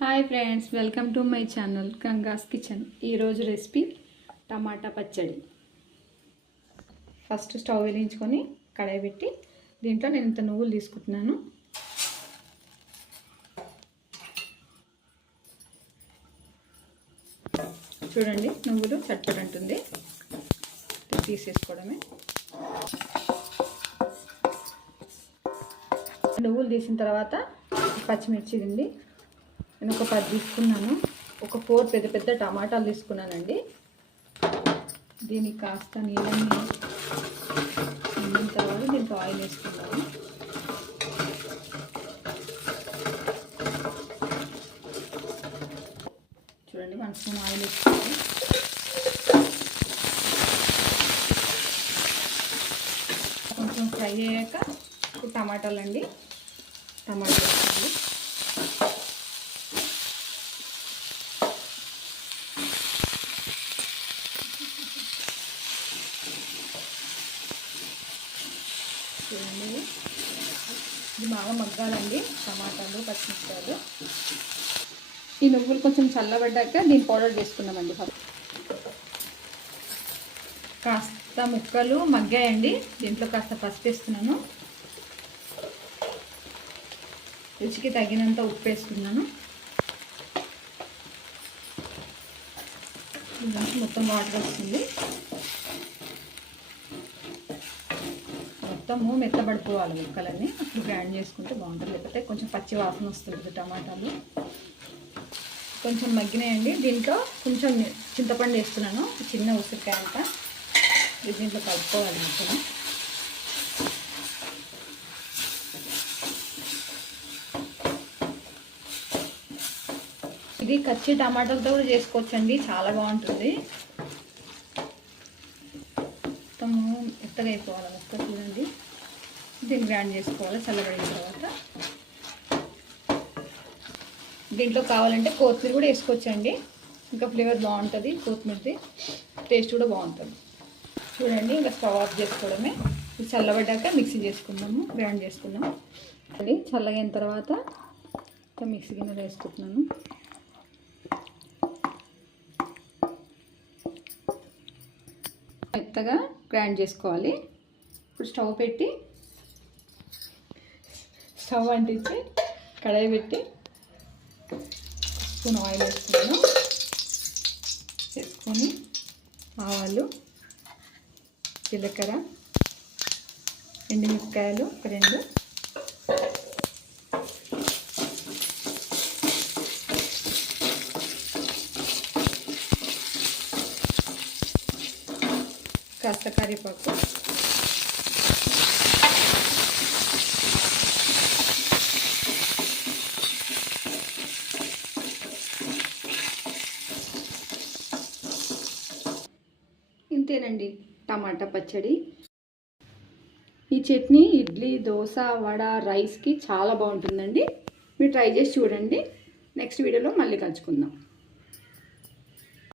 Hi friends, welcome to my channel Ganga's kitchen. ఈరోజు recipe టమాటా పచ్చడి. First stove వెలిగించుకొని కడాయి పెట్టి దీంట్లో నేను ఇంత నువ్వులు తీసుకుంటున్నాను. చూడండి, నువ్వులు చట్పడి ఉంటుంది, తీసేసుకోవడమే. నువ్వులు తీసిన తర్వాత పచ్చిమిర్చి ఉంది, నేను ఒక 10 తీసుకున్నాను. ఒక 4 పెద్ద పెద్ద టమాటాలు తీసుకున్నానండి. దీనికి కాస్త నీళ్ళని తర్వాత దీంట్లో ఆయిల్ వేసుకున్నాను. చూడండి, 1 స్పూన్ ఆయిల్ వేసుకున్నాను. కొంచెం ఫ్రై అయ్యాక టమాటాలు అండి, టమాటాలు వేసుకోండి. చూడండి, ఇది బాగా మగ్గాలండి, టమాటాలు పచ్చిమిరపకాయలు. ఈ నువ్వులు కొంచెం చల్లబడ్డాక దీన్ని పౌడర్ చేసుకున్నామండి. కాస్త ముక్కలు మగ్గాయండి, దీంట్లో కాస్త పసుపు వేస్తున్నాను, రుచికి తగినంత ఉప్పు వేసుకున్నాను. మొత్తం వాటర్ వస్తుంది, మొత్తము మెత్తబడిపోవాలి ముక్కలన్నీ. అప్పుడు గ్రైండ్ చేసుకుంటే బాగుంటుంది, లేకపోతే కొంచెం పచ్చి వాసన వస్తుంది. టమాటాలు కొంచెం మగ్గినాయండి. దీంట్లో కొంచెం చింతపండు వేస్తున్నాను, చిన్న ఉసిరికాయ అంతా. దీంట్లో కలుపుకోవాలి మొత్తం. ఇది కచ్చి టమాటాలతో కూడా చేసుకోవచ్చండి, చాలా బాగుంటుంది. మొత్తము మెత్తగా అయిపోవాలి మొత్తం. చూడండి, దీన్ని గ్రైండ్ చేసుకోవాలి చల్లబడిన తర్వాత. దీంట్లో కావాలంటే కొత్తిమీర కూడా వేసుకోవచ్చండి, ఇంకా ఫ్లేవర్ బాగుంటుంది. కొత్తిమీరది టేస్ట్ కూడా బాగుంటుంది. చూడండి, ఇంకా స్టవ్ ఆఫ్ చేసుకోవడమే. ఇది చల్లబడ్డాక మిక్సీ చేసుకుందాము, గ్రైండ్ చేసుకుందాము. అది చల్లగైన తర్వాత మిక్సీ గిన్నెలో వేసుకుంటున్నాను. మెత్తగా గ్రైండ్ చేసుకోవాలి. ఇప్పుడు స్టవ్ అంటించి కడాయి పెట్టి స్పూన్ ఆయిల్ వేసుకున్నాను. వేసుకొని ఆవాలు, జీలకర్ర, ఎండుమిరపకాయలు 2, కాస్త కరివేపాకు, ఇంతేనండి టమాటా పచ్చడి. ఈ చట్నీ ఇడ్లీ, దోశ, వడ, రైస్కి చాలా బాగుంటుందండి. మీరు ట్రై చేసి చూడండి. నెక్స్ట్ వీడియోలో మళ్ళీ కలుసుకుందాం.